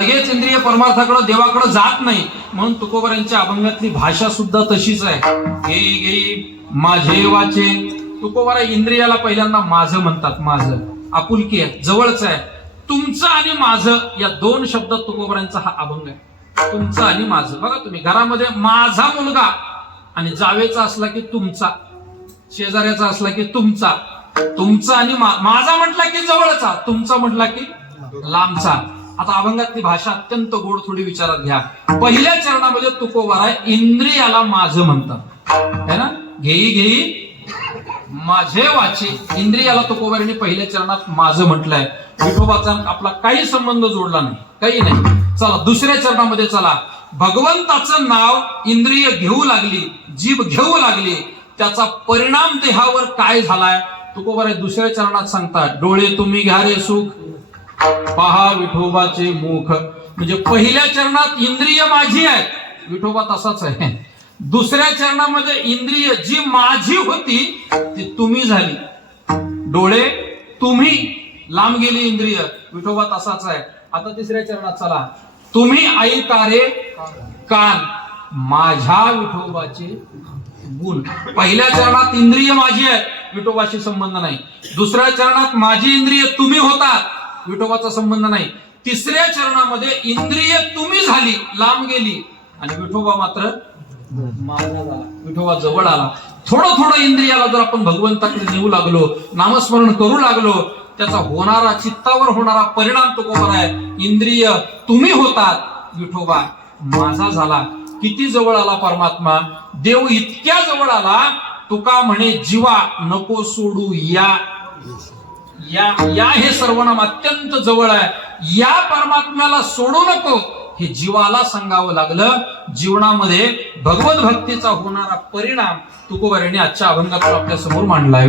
लगेच इंद्रिय परमार्थाकडे देवाकडे जात नाही. म्हणून तुकोबारांच्या अभंगातली भाषा सुद्धा तशीच आहे. घे घे माझे वाचे. तुकोबारा इंद्रियाला पहिल्यांदा माझं म्हणतात. माझं आपुलकी आहे, जवळच आहे. तुमचं आणि माझं या दोन शब्दात तुकोबारांचा हा अभंग आहे. तुमचं आणि माझं. बघा तुम्ही घरामध्ये माझा मुलगा आणि जावेचा असला की तुमचा, शेजाऱ्याचा असला की तुमचा. तुमचा आणि माझा म्हटला की जवळचा, तुमचा म्हटला की लांबचा. आता अभंगातली भाषा अत्यंत गोड थोडी विचारात घ्या. पहिल्या चरणामध्ये तुकोबारा इंद्रियाला माझं म्हणतात है ना. घेई घेई माझे वाचे. इंद्रियाला तुकोबारांनी पहिल्या चरणात माझं म्हटलंय. विठोबाचा आपला काही संबंध जोडला नाही, काही नाही. चला दुसऱ्या चरणामध्ये चला. भगवंताचं नाव इंद्रिय घेऊ लागली, जीभ घेऊ लागली, त्याचा परिणाम देहावर काय झालाय तुकोबारा दुसऱ्या चरणात सांगतात. डोळे तुम्ही घ्या रे सुख, पहा विठोबाचे मुख. म्हणजे पहिल्या चरणात इंद्रिय माझी आहेत, विठोबा तसाच आहे. दुसऱ्या चरणामध्ये इंद्रिय जी माझी होती ती तुम्ही झाली. डोळे तुम्ही, लांब गेली इंद्रिय, विठोबा तसाच आहे. आता तिसऱ्या चरणात चला. तुम्ही ऐका रे कान, माझ्या विठोबाचे गुण. पहिल्या चरणात इंद्रिय माझी आहे, विठोबाशी संबंध नाही. दुसऱ्या चरणात माझी इंद्रिय तुम्ही होतात, विठोबाचा संबंध नाही. तिसऱ्या चरणामध्ये इंद्रिय तुम्ही झाली, लांब गेली, आणि विठोबा मात्र माझा झाला, विठोबा जवळ आला. थोडं थोडं इंद्रियाला जर आपण भगवंताकडे नेऊ लागलो, नामस्मरण करू लागलो, त्याचा होणारा, चित्तावर होणारा परिणाम तुकोबारा आहे. इंद्रिय तुम्ही होतात, विठोबा माझा झाला. किती जवळ आला परमात्मा. देव इतक्या जवळ आला, तुका म्हणे जीवा नको सोडू या. या या हे सर्वनाम अत्यंत जवळ आहे. या परमात्म्याला सोडू नको हे जीवाला सांगावं लागलं. जीवनामध्ये भगवत भक्तीचा होणारा परिणाम तुकोबारांनी आजच्या अभंगातून आपल्या समोर मांडलाय.